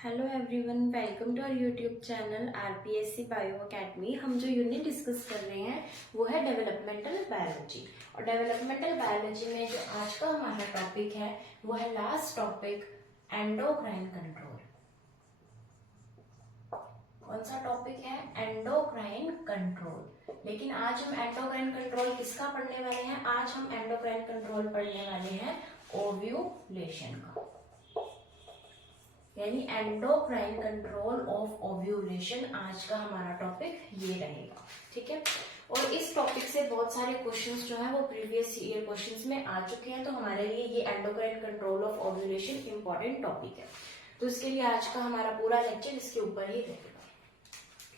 Hello everyone, welcome to our YouTube channel RPSC bio academy. हम जो unit discuss कर रहे हैं वो है डेवलपमेंटल बायोलॉजी। और डेवलपमेंटल बायोलॉजी में जो आज का हमारा टॉपिक है वो है लास्ट टॉपिक, एंडोक्राइन कंट्रोल। कौन सा टॉपिक है? Endocrine control. लेकिन आज हम एंडोक्राइन कंट्रोल किसका पढ़ने वाले हैं? आज हम एंडोक्राइन कंट्रोल पढ़ने वाले हैं ओव्यूलेशन का, यानी एंडोक्राइन कंट्रोल ऑफ ओव्यूलेशन। आज का हमारा टॉपिक ये रहेगा, ठीक है। और इस टॉपिक से बहुत सारे क्वेश्चंस जो है वो प्रीवियस ईयर क्वेश्चंस में आ चुके हैं, तो हमारे लिए ये endocrine control of ovulation important topic है। तो इसके लिए आज का हमारा पूरा लेक्चर इसके ऊपर ही रहेगा।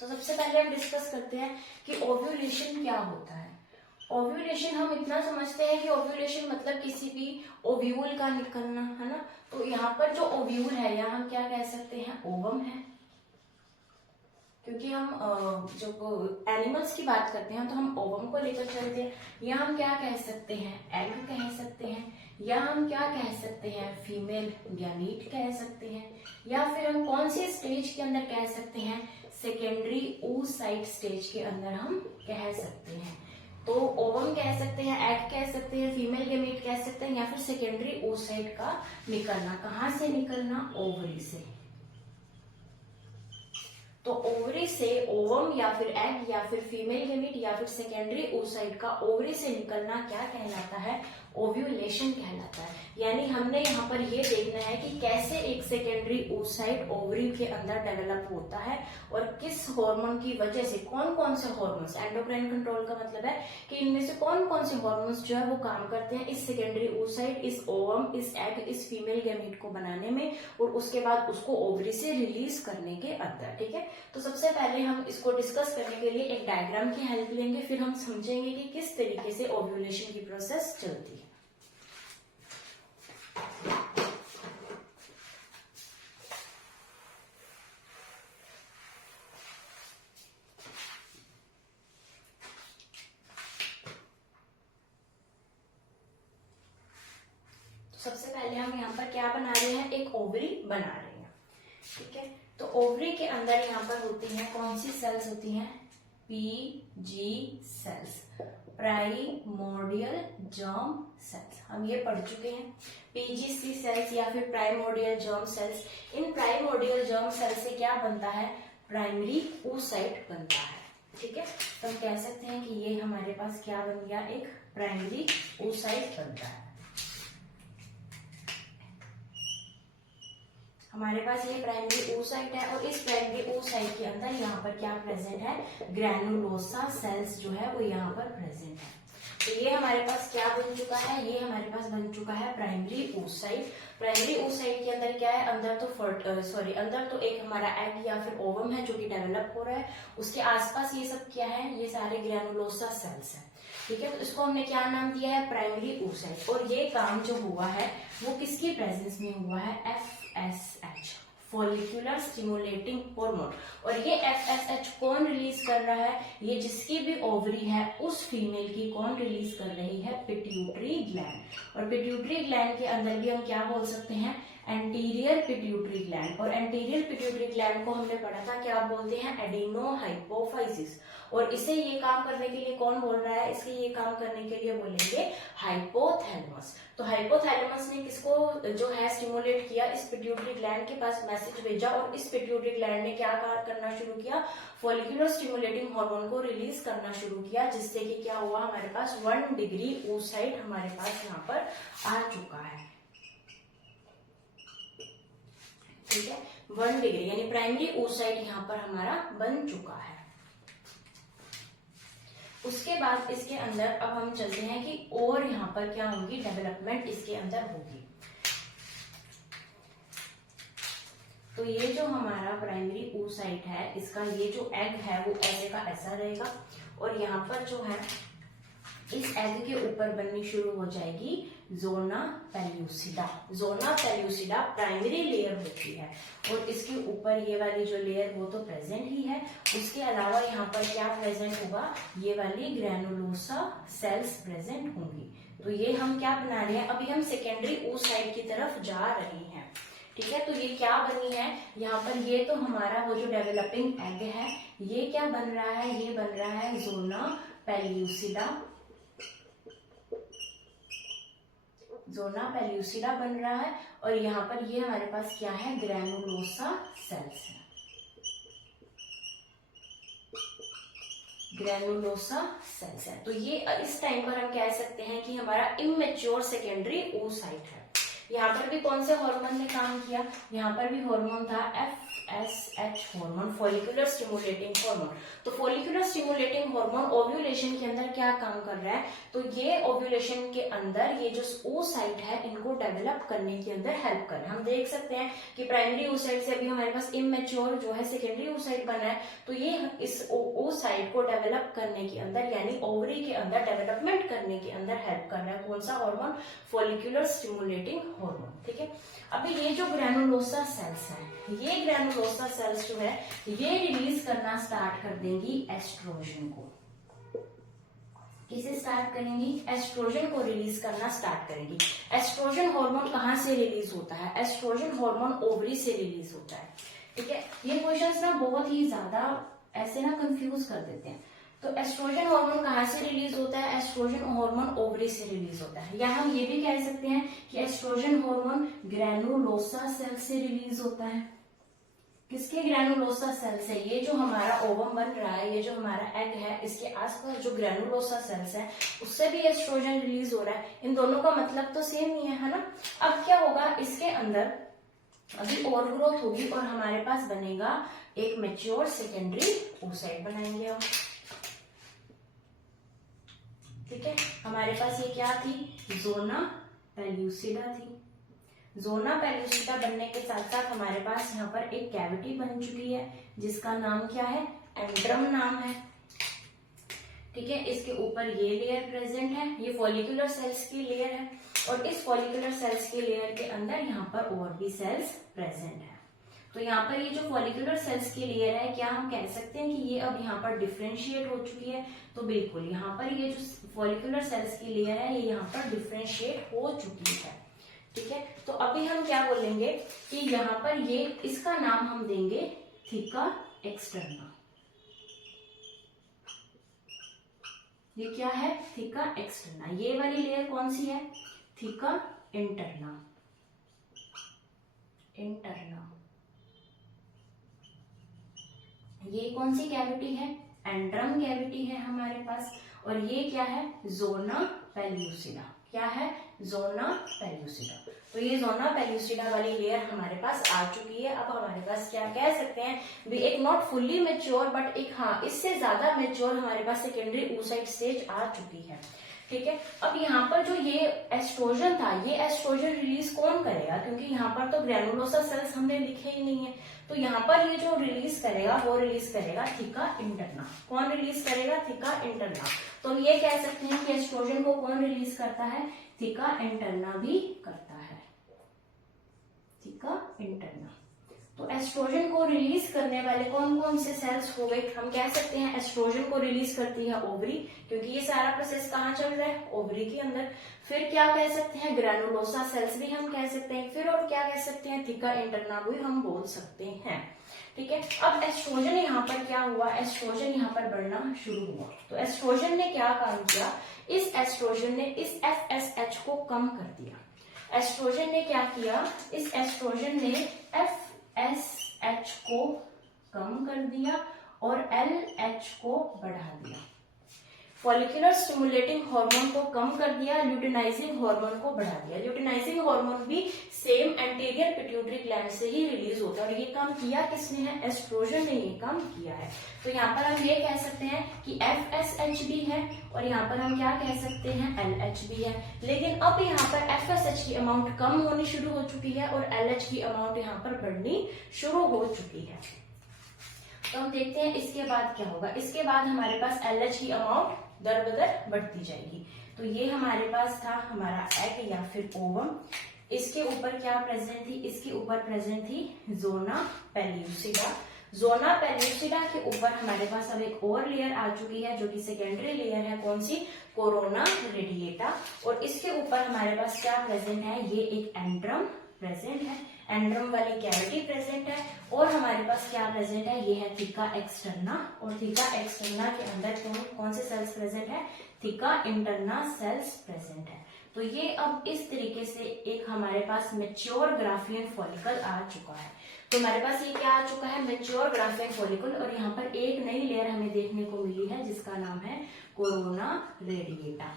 तो सबसे पहले हम डिस्कस करते हैं कि ओव्यूलेशन क्या होता है। ओव्यूलेशन हम इतना समझते हैं कि ओव्यूलेशन मतलब किसी भी ओव्यूल का निकलना, है ना। तो यहाँ पर जो ओव्यूल है यहाँ हम क्या कह सकते हैं? ओवम है। क्योंकि हम जब एनिमल्स की बात करते हैं तो हम ओवम को लेकर चलते हैं। या हम क्या कह सकते हैं? एग कह सकते हैं। या हम क्या कह सकते हैं? फीमेल गैमीट कह सकते हैं। या फिर हम कौन सी स्टेज के अंदर कह सकते हैं? सेकेंडरी oocyte स्टेज के अंदर हम कह सकते हैं। तो ओवम कह सकते हैं, एग कह सकते हैं, फीमेल गैमीट कह सकते हैं, या फिर सेकेंडरी oocyte का निकलना। कहाँ से निकलना? ओवरी से। तो ओवरी से ओवम या फिर एग या फिर फीमेल गैमीट या फिर सेकेंडरी oocyte का ओवरी से निकलना क्या कहलाता है? ओव्यूलेशन कहलाता है। यानी हमने यहाँ पर ये देखना है कि कैसे एक सेकेंडरी oocyte ओवरी के अंदर डेवलप होता है और किस हार्मोन की वजह से, कौन कौन से हार्मोन्स। एंडोक्राइन कंट्रोल का मतलब है कि इनमें से कौन कौन से हार्मोन्स जो है वो काम करते हैं इस सेकेंडरी oocyte, इस ओवम, इस एग, इस फीमेल गैमीट को बनाने में और उसके बाद उसको ओवरी से रिलीज करने के अंदर, ठीक है। तो सबसे पहले हम इसको डिस्कस करने के लिए एक डायग्राम की हेल्प लेंगे, फिर हम समझेंगे कि किस तरीके से ओव्यूलेशन की प्रोसेस चलती है। सबसे पहले हम यहाँ पर क्या बना रहे हैं? एक ओवरी बना रहे हैं, ठीक है। तो ओवरी के अंदर यहाँ पर होती हैं कौन सी सेल्स होती हैं? PG cells, primordial germ cells. हम ये पढ़ चुके हैं, पीजीसी सेल्स या फिर प्राइमोर्डियल जर्म सेल्स। इन प्राइमोर्डियल जर्म सेल्स से क्या बनता है? प्राइमरी oocyte बनता है, ठीक है। तो हम कह सकते हैं कि ये हमारे पास क्या बन गया? एक प्राइमरी oocyte बनता है। हमारे पास ये प्राइमरी oocyte है और इस प्राइमरी oocyte के अंदर यहाँ पर क्या प्रेजेंट है? ग्रैनुलोसा सेल्स जो है वो यहाँ पर प्रेजेंट है। तो ये हमारे पास क्या बन चुका है? ये हमारे पास बन चुका है प्राइमरी oocyte। प्राइमरी oocyte के अंदर क्या है? अंदर तो एक हमारा एग या फिर ओवम है जो कि डेवलप हो रहा है। उसके आसपास ये सब क्या है? ये सारे ग्रैनुलोसा सेल्स है, ठीक है। तो इसको हमने क्या नाम दिया है? Primary oocyte। और ये काम जो हुआ है वो किसकी प्रेजेंस में हुआ है? FSH, follicular stimulating hormone. और ये FSH कौन रिलीज कर रहा है? ये जिसकी भी ओवरी है उस फीमेल की कौन रिलीज कर रही है? Pituitary gland. और पिट्यूटरी ग्लैंड के अंदर भी हम क्या बोल सकते हैं? Anterior pituitary gland. और एंटीरियर पिट्यूटरी ग्लैंड को हमने पढ़ा था, क्या बोलते हैं? एडिनोहाइपोफाइसिस। और इसे ये काम करने के लिए कौन बोल रहा है? इसके ये काम करने के लिए बोलेंगे हाइपोथैलेमस। तो हाइपोथैलेमस ने किसको जो है स्टिमुलेट किया? इस पिट्यूटरी ग्लैंड के पास मैसेज भेजा और इस पिट्यूटरी ग्लैंड ने क्या करना शुरू किया? फॉलिकुलर स्टिमुलेटिंग हार्मोन को रिलीज करना शुरू किया, जिससे कि क्या हुआ? हमारे पास 1 डिग्री oocyte हमारे पास यहाँ पर आ चुका है, ठीक है। 1 डिग्री यानी प्राइमरी oocyte यहाँ पर हमारा बन चुका है। उसके बाद इसके अंदर अब हम चलते हैं कि और यहाँ पर क्या होगी? डेवलपमेंट इसके अंदर होगी। तो ये जो हमारा प्राइमरी oocyte है, इसका ये जो एग है वो ऐसे का ऐसा रहेगा और यहाँ पर जो है इस एग के ऊपर बननी शुरू हो जाएगी जोना पेल्यूसिडा। जोना पेल्यूसिडा प्राइमरी लेयर होती है और इसके ऊपर ये वाली जो लेयर वो तो प्रेजेंट ही है। उसके अलावा यहाँ पर क्या प्रेजेंट होगा? ये वाली ग्रैनुलोसा सेल्स प्रेजेंट होंगी। तो ये हम क्या बना रहे हैं? अभी हम सेकेंडरी oocyte की तरफ जा रहे हैं, ठीक है, तो ये क्या बनी है यहाँ पर, ये तो हमारा वो जो डेवलपिंग एग है, ये क्या बन रहा है, ये बन रहा है ज़ोना पेल्यूसिडा, ज़ोना पेल्यूसिडा बन रहा है। और यहाँ पर ये हमारे पास क्या है, ग्रैनुलोसा सेल्स है, ग्रैनुलोसा सेल्स है। तो ये इस टाइम पर हम कह सकते हैं कि हमारा इमेच्योर सेकेंडरी oocyte है। यहाँ पर भी कौन से हार्मोन ने काम किया, यहाँ पर भी हार्मोन था FSH hormone, follicular stimulating hormone. तो फॉलिकुलर स्टिमुलेटिंग हार्मोन ओव्यूलेशन के अंदर क्या काम कर रहा है, तो ये ओव्यूलेशन के अंदर ये जो oocyte है इनको डेवलप करने के अंदर हेल्प कर रहा है। हम देख सकते हैं कि प्राइमरी oocyte से अभी हमारे पास इमेच्योर जो है सेकेंडरी oocyte बना है, तो ये इस oocyte को डेवलप करने के अंदर यानी ओवरी के अंदर डेवलपमेंट करने के अंदर हेल्प कर रहा है। कौन सा हार्मोन, फॉलिकुलर स्टिमुलेटिंग हार्मोन। ठीक है, अभी ये जो ग्रैनुलोसा सेल्स है, ये ग्रैनुलोसा सेल्स जो है ये रिलीज करना स्टार्ट कर देंगी एस्ट्रोजन को। किसे स्टार्ट करेंगी, एस्ट्रोजन को रिलीज करना स्टार्ट करेंगी। एस्ट्रोजन हार्मोन कहाँ से रिलीज होता है, एस्ट्रोजन हार्मोन ओवरी से रिलीज होता है। ठीक है, ये क्वेश्चंस ना बहुत ही ज्यादा ऐसे ना कंफ्यूज कर देते हैं। तो एस्ट्रोजन हार्मोन कहाँ से रिलीज होता है, एस्ट्रोजन हार्मोन ओवरी से रिलीज होता है। या हम ये भी कह सकते हैं कि एस्ट्रोजन हार्मोन ग्रैनुलोसा सेल से रिलीज होता है। किसके, ग्रैनुलोसा सेल से। ये जो हमारा ओवम बन रहा है, ये जो हमारा एग है, इसके आसपास जो ग्रैनुलोसा सेल्स है उससे भी एस्ट्रोजन रिलीज हो रहा है। इन दोनों का मतलब तो सेम ही है ना। अब क्या होगा, इसके अंदर अभी और ग्रोथ होगी और हमारे पास बनेगा एक मेच्योर सेकेंडरी oocyte बनाएंगे हम। ठीक है, हमारे पास ये क्या थी, ज़ोना पेल्यूसिडा थी। ज़ोना पेल्यूसिडा बनने के साथ साथ हमारे पास यहाँ पर एक कैविटी बन चुकी है जिसका नाम क्या है, एंड्रम नाम है। ठीक है, इसके ऊपर ये लेयर प्रेजेंट है, ये फॉलिकुलर सेल्स की लेयर है और इस फॉलिकुलर सेल्स की लेयर के अंदर यहाँ पर और भी सेल्स प्रेजेंट है। तो यहाँ पर ये जो फॉलिकुलर सेल्स की लेयर है, क्या हम कह सकते हैं कि ये अब यहाँ पर डिफ्रेंशिएट हो चुकी है, तो बिल्कुल यहाँ पर ये जो फॉलिकुलर सेल्स की लेयर है ये यहाँ पर डिफ्रेंशिएट हो चुकी है। ठीक है, तो अभी हम क्या बोलेंगे कि यहाँ पर ये इसका नाम हम देंगे थीका एक्सटर्ना। ये क्या है, थीका एक्सटर्ना। ये वाली लेयर कौन सी है, थीका इंटरना, इंटरना। ये कौन सी कैविटी है, एंड्रम कैविटी है हमारे पास। और ये क्या है, ज़ोना पेल्यूसिडा। क्या है, ज़ोना पेल्यूसिडा। तो ये ज़ोना पेल्यूसिडा वाली लेयर हमारे पास आ चुकी है। अब हमारे पास क्या कह सकते हैं भी, एक नॉट फुल्ली मेच्योर बट एक हाँ इससे ज्यादा मेच्योर हमारे पास सेकेंडरी oocyte स्टेज आ चुकी है। ठीक है, अब यहाँ पर जो ये एस्ट्रोजन था, ये एस्ट्रोजन रिलीज कौन करेगा, क्योंकि यहाँ पर तो ग्रैनुलोसा सेल्स हमने लिखे ही नहीं है। तो यहाँ पर ये जो रिलीज करेगा वो रिलीज करेगा थीका इंटरना। कौन रिलीज करेगा, थीका इंटरना। तो ये कह सकते हैं कि एस्ट्रोजन को कौन रिलीज करता है, थीका इंटरना भी करता है, थीका इंटरना। तो एस्ट्रोजन को रिलीज करने वाले कौन कौन से सेल्स हो गए, हम कह सकते हैं एस्ट्रोजन को रिलीज करती है ओवरी, क्योंकि ये सारा प्रोसेस कहाँ चल रहा है, ओवरी के अंदर। फिर क्या कह सकते हैं, ग्रैनुलोसा सेल्स भी हम कह सकते हैं। फिर और क्या कह सकते हैं, थीका इंटरना भी हम बोल सकते हैं। ठीक है, अब एस्ट्रोजन यहाँ पर क्या हुआ, एस्ट्रोजन यहाँ पर बढ़ना शुरू हुआ। तो एस्ट्रोजन ने क्या काम किया, इस एस्ट्रोजन ने इस FSH को कम कर दिया। एस्ट्रोजन ने क्या किया, इस एस्ट्रोजन ने FSH को कम कर दिया और LH को बढ़ा दिया। फॉलिकुलर स्टिमुलेटिंग हार्मोन को कम कर दिया, ल्यूटिनाइजिंग हार्मोन को बढ़ा दिया। ल्यूटिनाइजिंग हार्मोन भी सेम एंटीरियर पिट्यूटरी ग्लैंड से ही रिलीज होता है और ये काम किया किसने है, एस्ट्रोजन ने ये काम किया है। तो यहाँ पर हम ये कह सकते हैं कि FSH भी है और यहाँ पर हम क्या कह सकते हैं, LH भी है। लेकिन अब यहाँ पर FSH की अमाउंट कम होनी शुरू हो चुकी है और LH की अमाउंट यहाँ पर बढ़नी शुरू हो चुकी है। तो हम देखते हैं इसके बाद क्या होगा। इसके बाद हमारे पास LH की अमाउंट दर बदर बढ़ती जाएगी। तो ये हमारे पास था हमारा एग या फिर ओवम। इसके ऊपर क्या प्रेजेंट थी, इसके ऊपर प्रेजेंट थी ज़ोना पेल्यूसिडा। ज़ोना पेल्यूसिडा के ऊपर हमारे पास अब एक और लेयर आ चुकी है जो कि सेकेंडरी लेयर है, कौन सी, कोरोना रेडिएटा। और इसके ऊपर हमारे पास क्या प्रेजेंट है, ये एक एंड्रम प्रेजेंट है। एंड्रम वाली कैविटी प्रेजेंट है और हमारे पास क्या प्रेजेंट है, ये है थीका एक्सटर्ना। और थीका एक्सटर्ना के अंदर कौन से सेल्स प्रेजेंट है, थीका इंटरना सेल्स प्रेजेंट है। तो ये अब इस तरीके से एक हमारे पास मेच्योर ग्राफियन फॉलिकल आ चुका है। तो हमारे पास ये क्या आ चुका है, मेच्योर ग्राफियन फॉलिकल। और यहाँ पर एक नई लेयर हमें देखने को मिली है जिसका नाम है कोरोना रेडिएटा।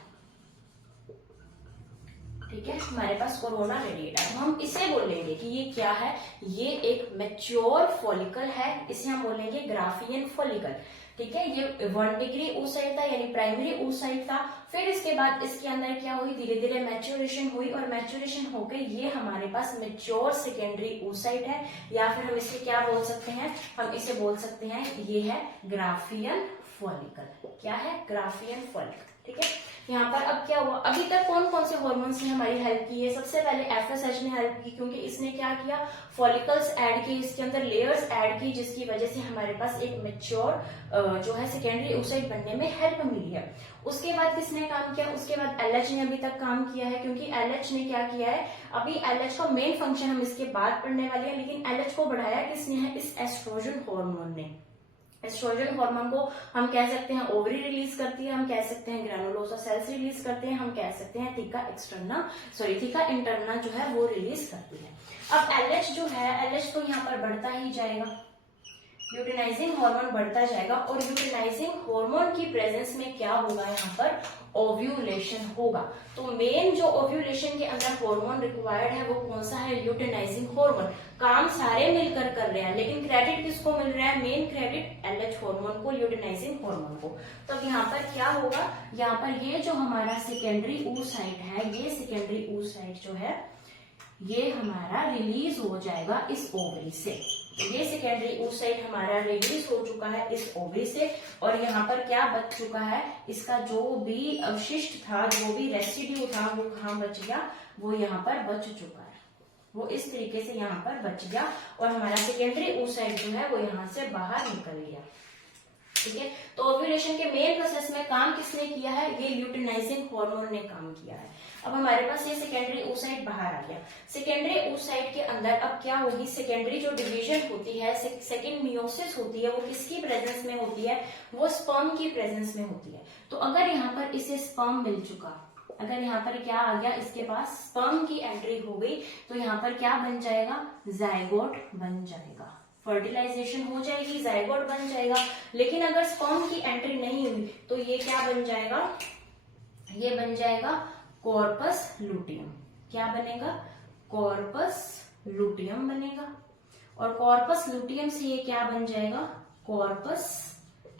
ठीक है, हमारे पास कोरोना रेडिएटा। तो हम इसे बोलेंगे कि ये क्या है, ये एक मैच्योर फॉलिकल है, इसे हम बोलेंगे ग्राफियन फॉलिकल। ठीक है, ये 1 डिग्री oocyte था यानी प्राइमरी oocyte था। फिर इसके बाद इसके अंदर क्या हुई, धीरे धीरे मैच्योरेशन हुई और मैच्योरेशन होकर ये हमारे पास मैच्योर सेकेंडरी oocyte है, या फिर हम इसे क्या बोल सकते हैं, हम इसे बोल सकते हैं ये है ग्राफियन फॉलिकल। क्या है, ग्राफियन फॉलिकल। ठीक है, यहाँ पर अब क्या हुआ, अभी तक कौन कौन से हार्मोन्स ने हमारी हेल्प की है, सबसे पहले एफएसएच ने हेल्प की, क्योंकि इसने क्या किया, फॉलिकल्स ऐड की, इसके अंदर लेयर्स ऐड की, जिसकी वजह से हमारे पास एक मैच्योर जो है सेकेंडरी oocyte बनने में हेल्प मिली है। उसके बाद किसने काम किया, उसके बाद एलएच ने अभी तक काम किया है, क्योंकि एलएच ने क्या किया है, अभी एलएच का मेन फंक्शन हम इसके बाद पढ़ने वाले हैं, लेकिन एलएच को बढ़ाया किसने है, इस एस्ट्रोजन हार्मोन ने। एस्ट्रोजन हार्मोन को हम कह सकते हैं ओवरी रिलीज करती है, हम कह सकते हैं ग्रैनुलोसा सेल्स रिलीज करते हैं, हम कह सकते हैं थीका इंटरना जो है वो रिलीज करती है। अब एलएच जो है, एलएच तो यहाँ पर बढ़ता ही जाएगा, ल्यूटिनाइजिंग हार्मोन बढ़ता जाएगा और ल्यूटिनाइजिंग हार्मोन की प्रेजेंस में क्या होगा, यहाँ पर ओव्यूलेशन होगा। तो मेन जो ओव्यूलेशन के अंदर हार्मोन रिक्वायर्ड है वो कौन सा है, ल्यूटिनाइजिंग हार्मोन। काम सारे मिलकर कर रहे हैं, लेकिन क्रेडिट किसको मिल रहा है, मेन क्रेडिट एलएच हार्मोन को, ल्यूटिनाइजिंग हार्मोन को। तो अब यहाँ पर क्या होगा, यहाँ पर ये जो हमारा सेकेंडरी oocyte है, ये सेकेंडरी oocyte जो है ये हमारा रिलीज हो जाएगा इस ओवरी से। ये सेकेंडरी oocyte हमारा रिलीज हो चुका है इस ओवरी से, और यहाँ पर क्या बच चुका है, इसका जो भी अवशिष्ट था, जो भी रेसिड्यू था वो कहाँ बच गया, वो यहाँ पर बच चुका है, वो इस तरीके से यहाँ पर बच गया और हमारा सेकेंडरी oocyte जो है वो यहाँ से बाहर निकल गया। ठीक है, तो ओव्यूलेशन के मेन प्रोसेस में काम किसने किया है, ये ल्यूटिनाइजिंग हार्मोन ने काम किया है। अब हमारे पास ये सेकेंडरी oocyte बाहर आ गया। सेकेंडरी oocyte के अंदर अब क्या होगी, सेकेंडरी जो डिवीजन होती है, सेकेंड मियोसिस होती है, वो किसकी प्रेजेंस में होती है, वो स्पर्म की प्रेजेंस में होती है। तो अगर यहाँ पर इसे स्पर्म मिल चुका, अगर यहाँ पर क्या आ गया, इसके पास स्पर्म की एंट्री हो गई, तो यहाँ पर क्या बन जाएगा, जायगोट बन जाएगा, फर्टिलाइजेशन हो जाएगी, जायगोट बन जाएगा। लेकिन अगर स्पर्म की एंट्री नहीं हुई तो ये क्या बन जाएगा, ये बन जाएगा कॉर्पस लूटियम। क्या बनेगा, कॉर्पस लूटियम बनेगा, और कॉर्पस लूटियम से ये क्या बन जाएगा, कॉर्पस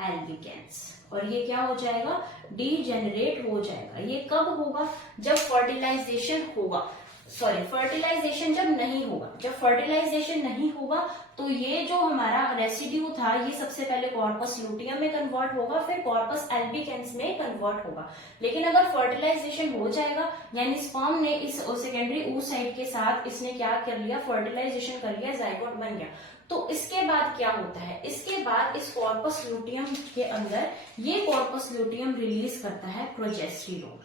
एल्बिकेंस, और ये क्या हो जाएगा, डीजेनरेट हो जाएगा। ये कब होगा, जब फर्टिलाइजेशन होगा, फर्टिलाइजेशन जब नहीं होगा, जब फर्टिलाइजेशन नहीं होगा तो ये जो हमारा रेसिड्यू था ये सबसे पहले कॉर्पस लूटियम में कन्वर्ट होगा, फिर कॉर्पस एल्बिकेंस में कन्वर्ट होगा। लेकिन अगर फर्टिलाइजेशन हो जाएगा, यानी स्पर्म ने इस सेकेंडरी oocyte के साथ इसने क्या कर लिया, फर्टिलाइजेशन कर लिया, जायगोट बन गया, तो इसके बाद क्या होता है, इसके बाद इस कॉर्पस लूटियम के अंदर ये कॉर्पस लूटियम रिलीज करता है प्रोजेस्टेरोन।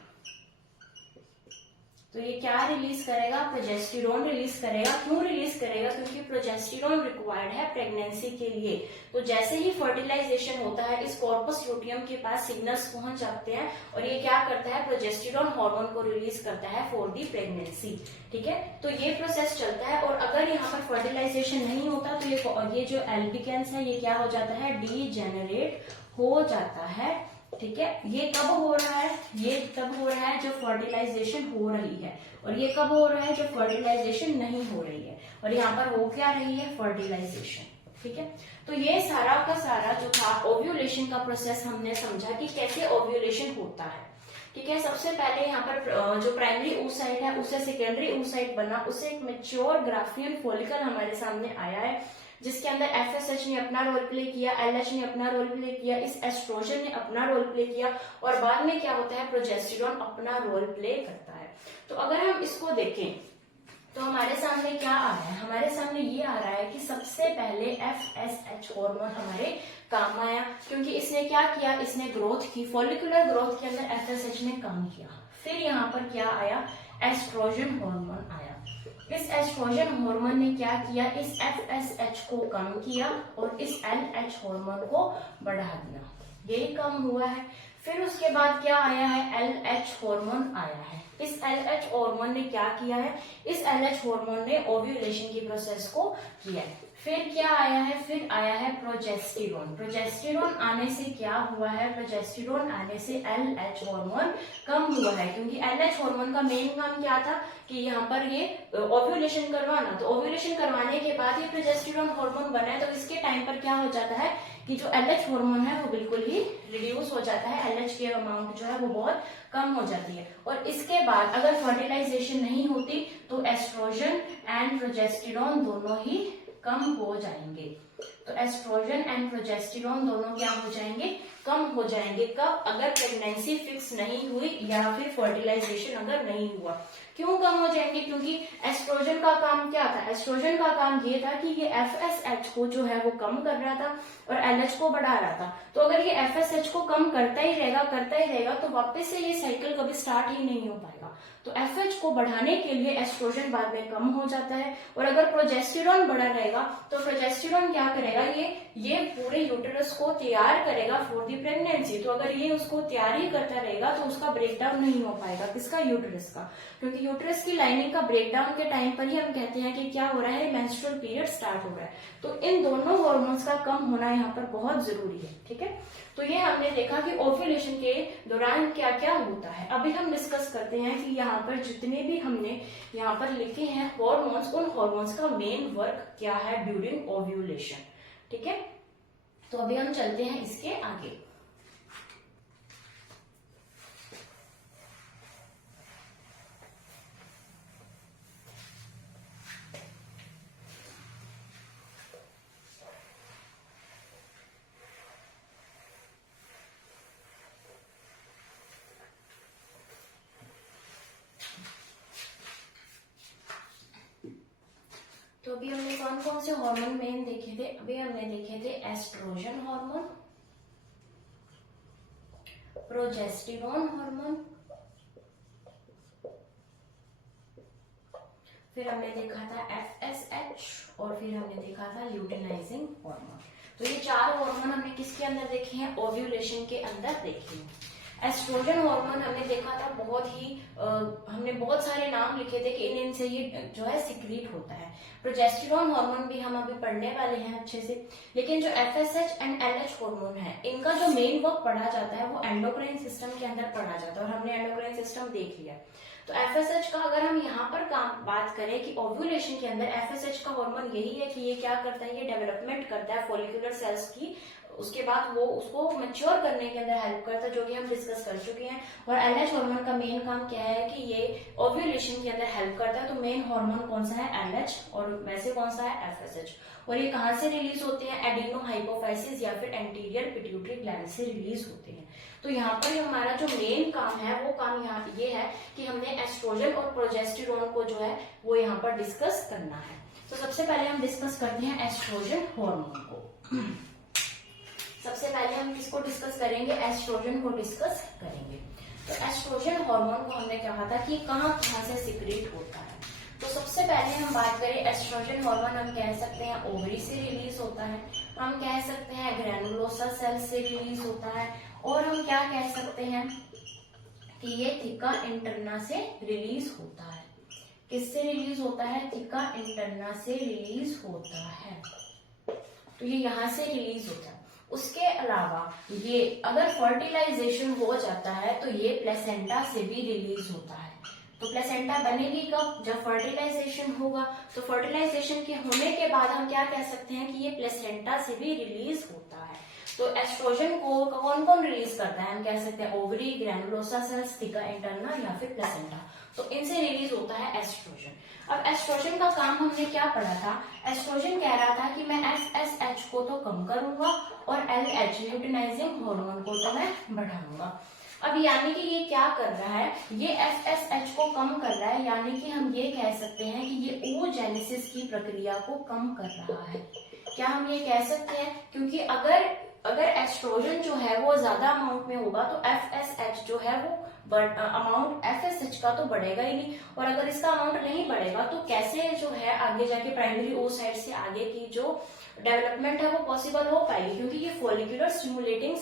तो ये क्या रिलीज करेगा, प्रोजेस्टेरोन रिलीज करेगा। क्यों रिलीज करेगा, क्योंकि प्रोजेस्टेरोन रिक्वायर्ड है प्रेगनेंसी के लिए। तो जैसे ही फर्टिलाइजेशन होता है इस कॉर्पस लूटियम के पास सिग्नल्स पहुंच जाते हैं और ये क्या करता है, प्रोजेस्टेरोन हार्मोन को रिलीज करता है फॉर दी प्रेगनेंसी। ठीक है, तो ये प्रोसेस चलता है, और अगर यहाँ पर फर्टिलाइजेशन नहीं होता तो ये जो एल्बिकेंस है ये क्या हो जाता है, डीजेनरेट हो जाता है। ठीक है, ये कब हो रहा है, ये तब हो रहा है जब फर्टिलाइजेशन हो रही है, और ये कब हो रहा है जब फर्टिलाइजेशन नहीं हो रही है, और यहाँ पर हो क्या रही है, फर्टिलाइजेशन। ठीक है, तो ये सारा का सारा जो था ओव्यूलेशन का प्रोसेस हमने समझा कि कैसे ओव्यूलेशन होता है। ठीक है, सबसे पहले यहाँ पर जो प्राइमरी oocyte है उससे सेकेंडरी oocyte बना, उससे एक मैच्योर ग्राफियन फॉलिकल हमारे सामने आया है, जिसके अंदर एफएसएच ने अपना रोल प्ले किया, एलएच ने अपना रोल प्ले किया, इस एस्ट्रोजन ने अपना रोल प्ले किया, और बाद में क्या होता है, प्रोजेस्टेरोन अपना रोल प्ले करता है। तो अगर हम इसको देखें तो हमारे सामने क्या आ रहा है, हमारे सामने ये आ रहा है कि सबसे पहले एफएसएच हार्मोन हमारे काम आया, क्योंकि इसने क्या किया, इसने ग्रोथ की, फॉलिकुलर ग्रोथ के अंदर एफएसएच ने काम किया। फिर यहाँ पर क्या आया, एस्ट्रोजन हार्मोन आया। इस एस्ट्रोजन हार्मोन ने क्या किया, इस FSH को कम किया और इस LH हार्मोन को बढ़ा दिया, यही कम हुआ है। फिर उसके बाद क्या आया है, LH हार्मोन आया है। इस LH हार्मोन ने क्या किया है, इस LH हार्मोन ने ओव्यूलेशन की प्रोसेस को किया है। फिर क्या आया है, फिर आया है प्रोजेस्टेरोन। प्रोजेस्टेरोन आने से क्या हुआ है, प्रोजेस्टेरोन आने से LH हार्मोन कम हुआ है, क्योंकि LH हार्मोन का मेन काम क्या था कि यहाँ पर ये ओव्यूलेशन करवाना, तो ओव्यूलेशन करवाने के बाद ये प्रोजेस्टेरोन हार्मोन बना है, तो इसके टाइम पर क्या हो जाता है कि जो LH हार्मोन है वो बिल्कुल ही रिड्यूस हो जाता है, LH की अमाउंट जो है वो बहुत कम हो जाती है। और इसके बाद अगर फर्टिलाइजेशन नहीं होती तो एस्ट्रोजन एंड प्रोजेस्टेरोन दोनों ही कम हो जाएंगे। तो एस्ट्रोजन एंड प्रोजेस्टेरोन दोनों क्या हो जाएंगे, कम हो जाएंगे। कब, अगर प्रेगनेंसी फिक्स नहीं हुई या फिर फर्टिलाइजेशन अगर नहीं हुआ। क्यों कम हो जाएंगे, क्योंकि एस्ट्रोजन का काम क्या था, एस्ट्रोजन का काम ये था कि ये FSH को जो है वो कम कर रहा था और LH को बढ़ा रहा था। तो अगर ये FSH को कम करता ही रहेगा तो वापस से ये साइकिल कभी स्टार्ट ही नहीं हो पाएगा। तो FH को बढ़ाने के लिए एस्ट्रोजन बाद में कम हो जाता है, और अगर प्रोजेस्टेरोन बढ़ा रहेगा तो प्रोजेस्टेरोन क्या करेगा, ये पूरे यूटेरस को तैयार करेगा फॉर दी प्रेगनेंसी। तो अगर ये उसको तैयार ही करता रहेगा तो उसका ब्रेकडाउन नहीं हो पाएगा, किसका, यूटेरस का। क्योंकि यूटेरस की लाइनिंग का ब्रेकडाउन के टाइम पर ही हम कहते हैं कि क्या हो रहा है, मेंस्ट्रुअल पीरियड स्टार्ट हो रहा है। तो इन दोनों हार्मोन्स का कम होना यहाँ पर बहुत जरूरी है, ठीक है। तो ये हमने देखा कि ओव्यूलेशन के दौरान क्या क्या होता है। अभी हम डिस्कस करते हैं कि यहाँ पर जितने भी हमने यहाँ पर लिखे हैं हार्मोन्स, उन हार्मोन्स का मेन वर्क क्या है ड्यूरिंग ओव्यूलेशन, ठीक है। तो अभी हम चलते हैं इसके आगे। तो अभी हमने कौन कौन से हार्मोन मेन देखे थे, अभी हमने देखे थे एस्ट्रोजन हार्मोन, प्रोजेस्टेरोन हार्मोन, फिर हमने देखा था FSH और फिर हमने देखा था ल्यूटिनाइजिंग हार्मोन। तो ये 4 हार्मोन हमने किसके अंदर देखे हैं, ओव्यूलेशन के अंदर देखे हैं। एस्ट्रोजन हार्मोन हमने देखा था हमने बहुत सारे नाम लिखे थे कि इनसे ये जो है सिक्रीट होता है। प्रोजेस्टेरोन हार्मोन भी हम अभी पढ़ने वाले हैं अच्छे से, लेकिन जो FSH एंड LH हार्मोन है इनका जो मेन वर्क पढ़ा जाता है वो एंडोक्राइन सिस्टम के अंदर पढ़ा जाता है, और हमने एंडोक्राइन सिस्टम देख लिया। तो FSH का अगर हम यहाँ पर बात करें कि ओव्यूलेशन के अंदर FSH का हार्मोन यही है कि ये क्या करता है, ये डेवलपमेंट करता है फॉलिकुलर सेल्स की, उसके बाद वो उसको मैच्योर करने के अंदर हेल्प करता है, जो कि हम डिस्कस कर चुके हैं। और LH हार्मोन का मेन काम क्या है कि ये ओव्यूलेशन के अंदर हेल्प करता है। तो मेन हार्मोन कौन सा है, LH, और वैसे कौन सा है, FSH। और ये कहाँ से रिलीज होते हैं, एडिनो हाइपोफाइसिस या फिर एंटीरियर पिट्यूटरी ग्लैंड से रिलीज होते हैं। तो यहाँ पर हमारा जो मेन काम है वो काम यहाँ ये है कि हमने एस्ट्रोजन और प्रोजेस्टेरोन को जो है वो यहाँ पर डिस्कस करना है। तो सबसे पहले हम डिस्कस करते हैं एस्ट्रोजन हार्मोन को। सबसे पहले हम किसको डिस्कस करेंगे, एस्ट्रोजन को डिस्कस करेंगे। तो एस्ट्रोजन हार्मोन को हमने कहा था कि कहाँ से सिक्रीट होता है। तो सबसे पहले हम बात करें एस्ट्रोजन हार्मोन, हम कह सकते हैं ओवरी से रिलीज होता है, हम कह सकते हैं ग्रैनुलोसा सेल से रिलीज होता है, और हम क्या कह सकते हैं कि ये थिका इंटरना से रिलीज होता है। किससे रिलीज होता है, थिका इंटरना से रिलीज होता है। तो ये यहाँ से रिलीज होता है। उसके अलावा ये अगर फर्टिलाइजेशन हो जाता है तो ये प्लेसेंटा से भी रिलीज होता है। तो प्लेसेंटा बनेगी कब, जब फर्टिलाइजेशन होगा। तो फर्टिलाइजेशन के होने के बाद हम क्या कह सकते हैं कि ये प्लेसेंटा से भी रिलीज होता है। तो एस्ट्रोजन को कौन कौन रिलीज करता है, हम कह सकते हैं ओवरी, ग्रैनुलोसा सेल्स, थिका इंटरना या फिर प्लेसेंटा। तो इनसे रिलीज होता है एस्ट्रोजन। अब एस्ट्रोजन का काम हमने क्या पढ़ा था, एस्ट्रोजन कह रहा था कि मैं FSH को तो कम करूंगा और LH ल्यूटिनाइजिंग हार्मोन को तो मैं बढ़ाऊंगा। अब यानी कि ये क्या कर रहा है, ये FSH को कम कर रहा है, यानी कि हम ये कह सकते हैं कि ये oogenesis की प्रक्रिया को कम कर रहा है। क्या हम ये कह सकते हैं, क्योंकि अगर एस्ट्रोजन जो है वो ज्यादा अमाउंट में होगा तो FSH जो है वो बट अमाउंट FSH का तो बढ़ेगा ही नहीं, और अगर इसका अमाउंट नहीं बढ़ेगा तो कैसे जो है आगे जाके प्राइमरी oocyte से आगे की जो डेवलपमेंट है वो पॉसिबल हो पाएगी, क्योंकि ये फॉलिकुलर स्टिमुलेटिंग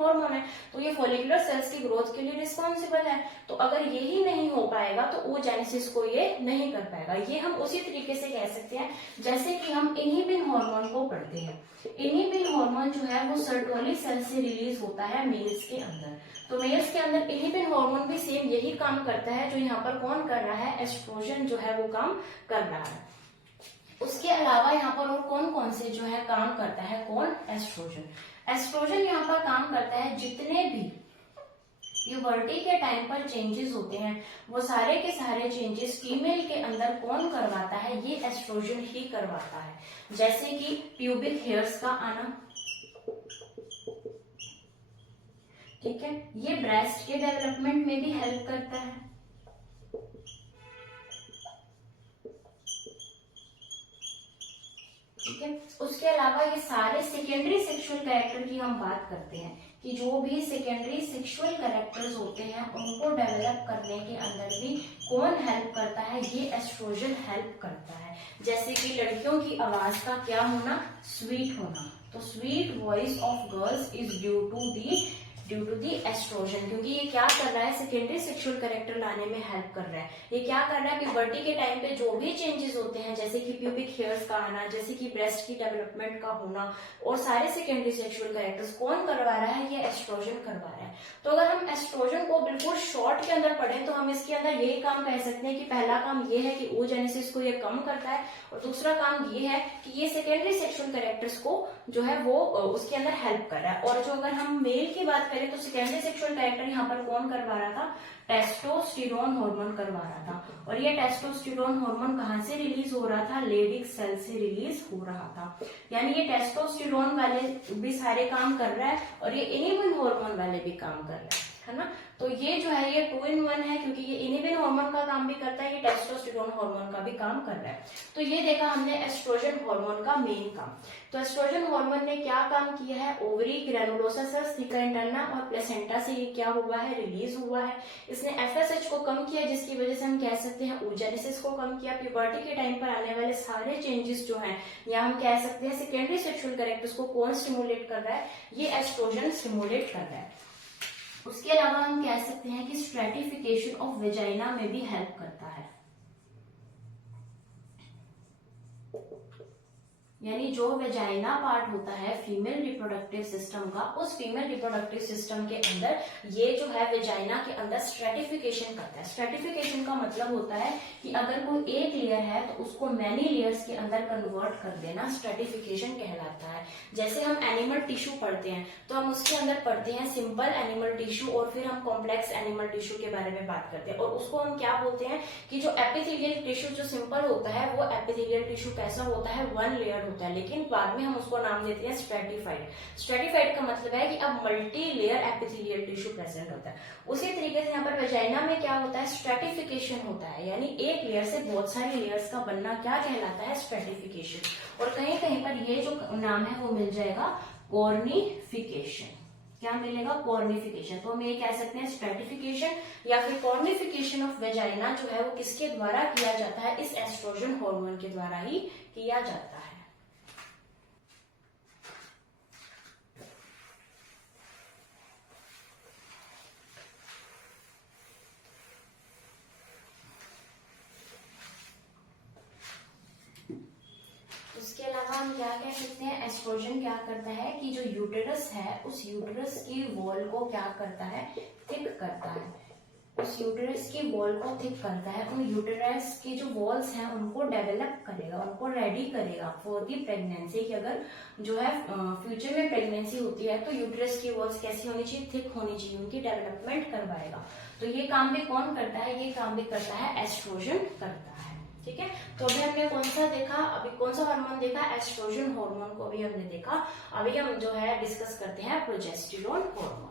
हार्मोन है, तो ये फॉलिकुलर सेल्स की ग्रोथ के लिए रिस्पॉन्सिबल है। तो अगर यही नहीं हो पाएगा तो oogenesis को ये नहीं कर पाएगा। ये हम उसी तरीके से कह सकते हैं जैसे कि हम इनहिबिन हार्मोन को पढ़ते हैं। इनहिबिन हार्मोन जो है वो सर्टोली सेल से रिलीज होता है मेल्स के अंदर, तो मेल्स के अंदर इनहिबिन हार्मोन भी सेम यही काम करता है जो यहाँ पर कौन कर रहा है, एस्ट्रोजन जो है वो काम कर रहा है। उसके अलावा यहाँ पर और कौन कौन से जो है काम करता है, कौन, एस्ट्रोजन। एस्ट्रोजन यहाँ पर काम करता है जितने भी प्यूबर्टी के टाइम पर चेंजेस होते हैं वो सारे के सारे चेंजेस फीमेल के अंदर कौन करवाता है, ये एस्ट्रोजन ही करवाता है। जैसे कि प्यूबिक हेयर्स का आना, ठीक है, ये ब्रेस्ट के डेवलपमेंट में भी हेल्प करता है। ठीक है, उसके अलावा ये सारे सेकेंडरी सेक्सुअल कैरेक्टर की हम बात करते हैं कि जो भी सेकेंडरी सेक्सुअल कैरेक्टर्स होते हैं उनको डेवलप करने के अंदर भी कौन हेल्प करता है, ये एस्ट्रोजन हेल्प करता है। जैसे कि लड़कियों की आवाज का क्या होना, स्वीट होना, तो sweet voice of girls is due to the oestrogen, क्योंकि ये क्या कर रहा है, सेकेंडरी सेक्सुअल कैरेक्टर लाने में हेल्प कर रहा है। ये क्या कर रहा है, प्यूबर्टी के टाइम पे जो भी चेंजेस होते हैं जैसे कि प्यूबिक हेयर्स का आना, जैसे कि ब्रेस्ट की डेवलपमेंट का होना, और सारे सेकेंडरी सेक्सुअल कैरेक्टर्स कौन करवा रहा है, ये एस्ट्रोजन करवा रहा है। तो अगर हम एस्ट्रोजन को बिल्कुल शॉर्ट के अंदर पढ़ें तो हम इसके अंदर यही काम कह सकते हैं कि पहला काम ये है कि oogenesis को ये कम करता है, और दूसरा काम ये है कि ये सेकेंडरी सेक्सुअल कैरेक्टर्स को जो है वो उसके अंदर हेल्प कर रहा है। और जो अगर हम मेल की बात करें तो सेकेंडरी सेक्सुअल कैरेक्टर यहाँ पर कौन करवा रहा था, टेस्टोस्टेरोन हार्मोन करवा रहा था। और ये टेस्टोस्टेरोन हार्मोन कहाँ से रिलीज हो रहा था, लेडिक सेल से रिलीज हो रहा था। यानी ये टेस्टोस्टेरोन वाले भी सारे काम कर रहा है और ये इनहिबिन हार्मोन वाले भी काम कर रहा है ना। तो ये जो है ये 2 in 1 है, क्योंकि ये इनहिबिन हार्मोन का काम भी करता है, ये टेस्टोस्टेरोन हार्मोन का भी काम कर रहा है। तो ये देखा हमने एस्ट्रोजन हार्मोन का मेन काम। तो एस्ट्रोजन हार्मोन ने क्या काम किया है, ओवरी, ग्रेनुलोसा सेल्स, थिका इंटरना और प्लेसेंटा से ये क्या हुआ है, रिलीज हुआ है। इसने FSH को कम किया, जिसकी वजह से हम कह सकते हैं oogenesis को कम किया। प्यूबर्टी के टाइम पर आने वाले सारे चेंजेस जो हैं, या हम कह सकते हैं सेकेंडरी सेक्सुअल कैरेक्टर्स को कौन स्टिमुलेट कर रहा है, ये एस्ट्रोजन स्टिमुलेट कर रहा है। उसके अलावा हम कह सकते हैं कि स्ट्रेटिफिकेशन ऑफ वेजाइना में भी हेल्प करता है। यानी जो वेजाइना पार्ट होता है फीमेल रिप्रोडक्टिव सिस्टम का, उस फीमेल रिप्रोडक्टिव सिस्टम के अंदर ये जो है वेजाइना के अंदर स्ट्रेटिफिकेशन करता है। स्ट्रेटिफिकेशन का मतलब होता है कि अगर कोई एक लेयर है तो उसको मैनी लेयर्स के अंदर कन्वर्ट कर देना, स्ट्रेटिफिकेशन कहलाता है। जैसे हम एनिमल टिश्यू पढ़ते हैं तो हम उसके अंदर पढ़ते हैं सिंपल एनिमल टिश्यू, और फिर हम कॉम्प्लेक्स एनिमल टिश्यू के बारे में बात करते हैं, और उसको हम क्या बोलते हैं कि जो एपिथेलियल टिश्यू जो सिंपल होता है वो एपिथेलियल टिश्यू कैसा होता है, 1 लेयर होता है, लेकिन बाद में हम उसको नाम देते हैं स्ट्रेटिफाइड। स्ट्रेटिफाइड का मतलब है कि अब multi layer epithelial tissue present होता है। उसी तरीके से यहाँ पर वेजाइना में क्या होता है, स्ट्रेटिफिकेशन होता है, यानी एक लेयर से बहुत सारी लेयर्स का बनना क्या कहलाता है, स्ट्रेटिफिकेशन। और कहीं कहीं पर ये जो नाम है वो मिल जाएगा कॉर्निफिकेशन। क्या मिलेगा, कॉर्निफिकेशन। तो हम ये कह सकते हैं स्ट्रेटिफिकेशन या फिर कॉर्निफिकेशन ऑफ वेजाइना जो है वो किसके द्वारा किया जाता है, इस एस्ट्रोजन हार्मोन के द्वारा ही किया जाता है। उसके अलावा हम क्या कह सकते हैं, एस्ट्रोजन क्या करता है कि जो यूटेरस है उस यूटेरस की वॉल को क्या करता है, थिक करता है। उस यूटेरस की वॉल को थिक करता है, उन यूटेरस की जो वॉल्स हैं उनको डेवलप करेगा, उनको रेडी करेगा फॉर दी प्रेगनेंसी। कि अगर जो है फ्यूचर में प्रेगनेंसी होती है तो यूटेरस की वॉल्स कैसी होनी चाहिए, थिक होनी चाहिए, उनकी डेवलपमेंट करवाएगा। तो ये काम भी कौन करता है, ये काम भी करता है एस्ट्रोजन करता है। ठीक है, तो अभी हमने कौन सा देखा, अभी कौन सा हार्मोन देखा, एस्ट्रोजन हार्मोन को भी हमने देखा। अभी हम जो है डिस्कस करते हैं प्रोजेस्टेरोन हार्मोन।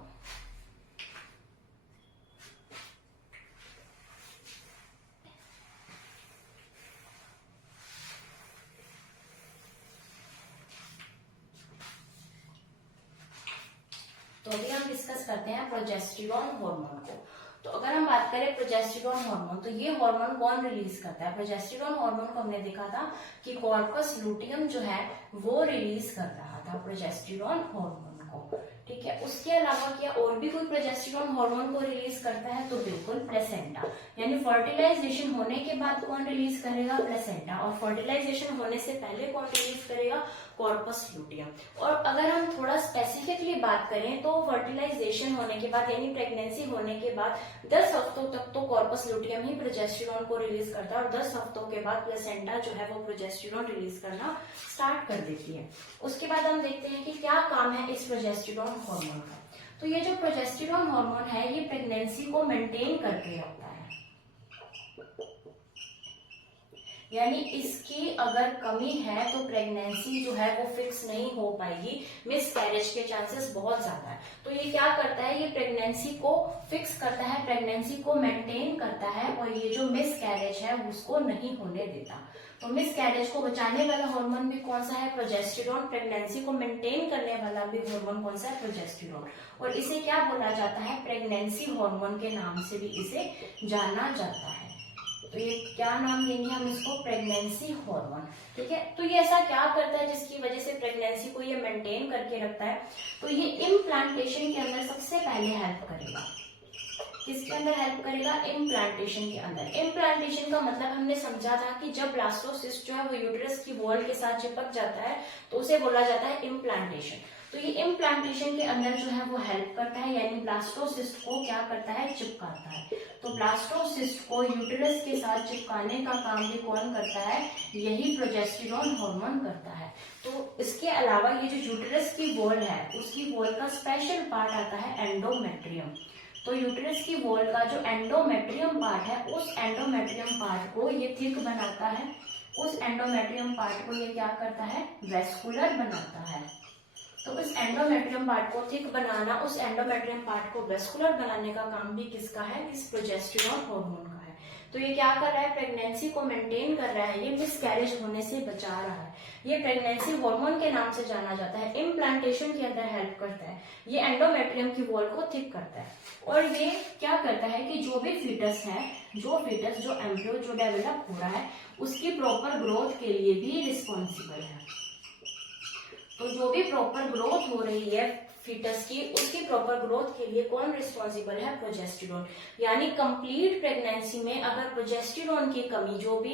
तो अभी हम डिस्कस करते हैं प्रोजेस्टेरॉन हार्मोन को। तो अगर हम बात करें प्रोजेस्टेरॉन हार्मोन, तो ये हार्मोन कौन रिलीज करता है? प्रोजेस्टेरॉन हार्मोन को हमने देखा था कि कॉर्पस लुटियम जो है वो रिलीज कर रहा था प्रोजेस्टेरॉन हार्मोन को, ठीक है। उसके अलावा क्या और भी कोई प्रोजेस्टेरॉन हार्मोन को रिलीज करता है? तो बिल्कुल प्लेसेंटा, यानी फर्टिलाइजेशन होने के बाद कौन रिलीज करेगा? प्लेसेंटा, और फर्टिलाइजेशन होने से पहले कौन रिलीज करेगा? Corpus luteum. और अगर हम थोड़ा स्पेसिफिकली बात करें तो फर्टिलाइजेशन होने के बाद यानी प्रेगनेंसी होने के बाद 10 हफ्तों तक तो कॉर्पस लुटियम ही प्रोजेस्टेरॉन को रिलीज करता है, और 10 हफ्तों के बाद प्लेसेंटा जो है वो प्रोजेस्टेरॉन रिलीज करना स्टार्ट कर देती है। उसके बाद हम देखते हैं कि क्या काम है इस प्रोजेस्टेरॉन हार्मोन का। तो ये जो प्रोजेस्टेरॉन हार्मोन है ये प्रेगनेंसी को मेंटेन करके रखता है, यानी इसकी अगर कमी है तो प्रेगनेंसी जो है वो फिक्स नहीं हो पाएगी, मिस कैरेज के चांसेस बहुत ज्यादा है। तो ये क्या करता है? ये प्रेगनेंसी को फिक्स करता है, प्रेगनेंसी को मेंटेन करता है, और ये जो मिस कैरेज है उसको नहीं होने देता। तो मिस कैरेज को बचाने वाला हार्मोन भी कौन सा है? प्रोजेस्टेरॉन। प्रेगनेंसी को मेंटेन करने वाला भी हार्मोन कौन सा है? प्रोजेस्टेरॉन। और इसे क्या बोला जाता है? प्रेगनेंसी हार्मोन के नाम से भी इसे जाना जाता है। तो ये क्या नाम देंगे हम इसको? प्रेगनेंसी हार्मोन, ठीक है। तो ये ऐसा क्या करता है जिसकी वजह से प्रेगनेंसी को ये मेंटेन करके रखता है? तो ये इम्प्लांटेशन के अंदर सबसे पहले हेल्प करेगा। किसके अंदर हेल्प करेगा? इम्प्लांटेशन के अंदर। इम्प्लांटेशन का मतलब हमने समझा था कि जब ब्लास्टोसिस्ट जो है वो यूट्रस की वॉल के साथ चिपक जाता है तो उसे बोला जाता है इम्प्लांटेशन। तो ये इम्प्लांटेशन के अंदर जो है वो हेल्प करता है, यानी ब्लास्टोसिस्ट को क्या करता है? चिपकाता है। तो ब्लास्टोसिस्ट को यूट्रस के साथ चिपकाने का काम भी कौन करता है? यही प्रोजेस्टेरॉन हार्मोन करता है। तो इसके अलावा ये जो यूट्रस की वॉल है उसकी वॉल का स्पेशल पार्ट आता है एंडोमेट्रियम। तो यूट्रस की वॉल का जो एंडोमेट्रियम पार्ट है उस एंडोमेट्रियम पार्ट को ये थिक बनाता है, उस एंडोमेट्रियम पार्ट को ये क्या करता है? वेस्कुलर बनाता है। तो इस एंडोमेट्रियम पार्ट को थिक बनाना, उस एंडोमेट्रियम पार्ट को वेस्कुलर बनाने का काम भी किसका है? इस प्रोजेस्टेरॉन हार्मोन का है। तो ये क्या कर रहा है? प्रेगनेंसी को मेंटेन कर रहा है, ये मिसकैरेज होने से बचा रहा है। ये प्रेगनेंसी हार्मोन के नाम से जाना जाता है, इम्प्लांटेशन के अंदर हेल्प करता है, ये एंडोमेट्रियम की वॉल को थिक करता है। और ये क्या करता है कि जो भी फीटस है, जो एम्ब्रियो जो डेवलप हो रहा है उसकी प्रॉपर ग्रोथ के लिए भी रिस्पॉन्सिबल है। तो जो भी प्रॉपर ग्रोथ हो रही है फीटस की, उसकी प्रॉपर ग्रोथ के लिए कौन रिस्पॉन्सिबल है? प्रोजेस्टेरॉन। यानी कंप्लीट प्रेगनेंसी में अगर प्रोजेस्टेरॉन की कमी जो भी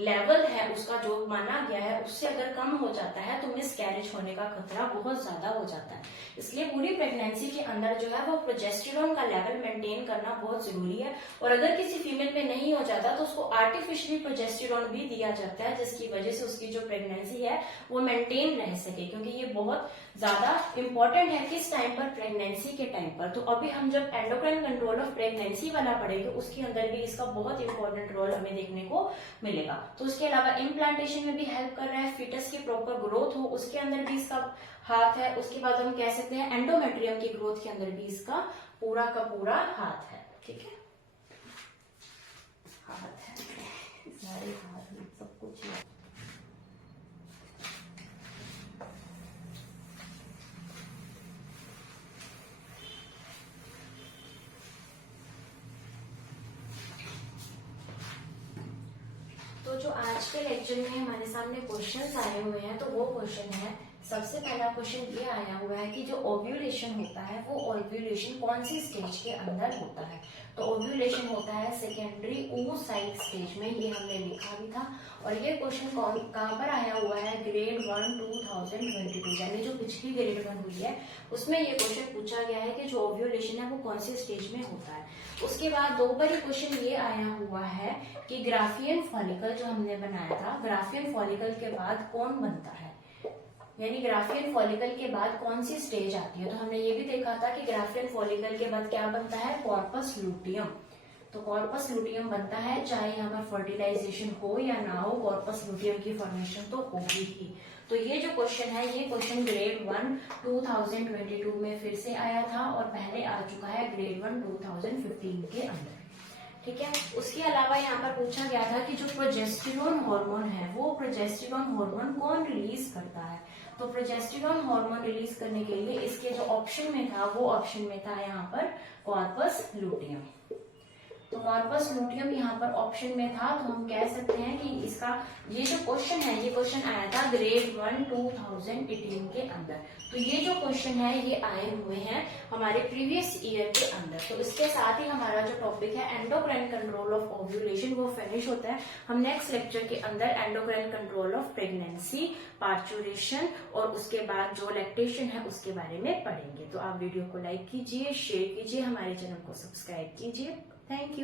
लेवल है उसका जो माना गया है उससे अगर कम हो जाता है तो मिस कैरेज होने का खतरा बहुत ज्यादा हो जाता है। इसलिए पूरी प्रेगनेंसी के अंदर जो है वो प्रोजेस्टेरॉन का लेवल मेंटेन करना बहुत जरूरी है। और अगर किसी फीमेल में नहीं हो जाता तो उसको आर्टिफिशियली प्रोजेस्टेरॉन भी दिया जाता है, जिसकी वजह से उसकी जो प्रेगनेंसी है वो मेंटेन रह सके, क्योंकि ये बहुत ज्यादा इंपॉर्टेंट है किस टाइम पर? प्रेगनेंसी के टाइम पर। तो अभी हम जब एंडोक्राइन कंट्रोल ऑफ प्रेगनेंसी वाला पढ़ेंगे उसके अंदर भी इसका बहुत इंपॉर्टेंट रोल हमें देखने को मिलेगा। तो उसके अलावा इम्प्लांटेशन में भी हेल्प कर रहा है, फीटस की प्रॉपर ग्रोथ हो उसके अंदर भी इसका हाथ है। उसके बाद हम कह सकते हैं एंडोमेट्रियम की ग्रोथ के अंदर भी इसका पूरा का पूरा हाथ है, ठीक है। हाथ है, सारे हाथ में सब कुछ है। तो जो आज के लेक्चर में हमारे सामने क्वेश्चंस आए हुए हैं तो वो क्वेश्चन है, सबसे पहला क्वेश्चन ये आया हुआ है कि जो ओव्यूलेशन होता है वो ओव्यूलेशन कौन सी स्टेज के अंदर होता है? तो ओव्यूलेशन होता है सेकेंडरी oocyte स्टेज में, ये हमने लिखा भी था। और ये क्वेश्चन कहाँ पर आया हुआ है? ग्रेड 1 2022, यानी जो पिछली ग्रेड 1 हुई है उसमें ये क्वेश्चन पूछा गया है कि जो ओव्यूलेशन है वो कौन सी स्टेज में होता है। उसके बाद 2 बार क्वेश्चन ये आया हुआ है कि ग्राफियन फॉलिकल जो हमने बनाया था, ग्राफियन फॉलिकल के बाद कौन बनता है, यानी ग्राफियन फॉलिकल के बाद कौन सी स्टेज आती है? तो हमने ये भी देखा था कि ग्राफियन फॉलिकल के बाद क्या बनता है? Corpus luteum. तो कॉर्पस लुटियम बनता है, चाहे यहाँ पर फर्टिलाइजेशन हो या ना हो, कॉर्पस लुटियम की फॉर्मेशन तो होगी ही। तो ये जो क्वेश्चन है ये क्वेश्चन ग्रेड 1 2022 में फिर से आया था और पहले आ चुका है ग्रेड 1 2015 के अंदर, ठीक है। उसके अलावा यहाँ पर पूछा गया था कि जो प्रोजेस्टेरोन हार्मोन है वो प्रोजेस्टेरोन हार्मोन कौन रिलीज करता है। तो प्रोजेस्टेरोन हार्मोन रिलीज करने के लिए इसके जो ऑप्शन में था वो ऑप्शन में था यहाँ पर कॉर्पस लूटियम। तो कॉर्पस लूटियम यहाँ पर ऑप्शन में था, तो हम कह सकते हैं कि इसका ये जो क्वेश्चन है ये क्वेश्चन आया था ग्रेड 1 2018 के अंदर। तो ये जो क्वेश्चन है ये आए हुए हैं हमारे प्रीवियस ईयर के अंदर। तो इसके साथ ही हमारा जो टॉपिक है एंडोक्राइन कंट्रोल ऑफ ओव्यूलेशन वो फिनिश होता है। हम नेक्स्ट लेक्चर के अंदर endocrine control of pregnancy, parturition और उसके बाद जो लैक्टेशन है उसके बारे में पढ़ेंगे। तो आप वीडियो को लाइक कीजिए, शेयर कीजिए, हमारे चैनल को सब्सक्राइब कीजिए। Thank you.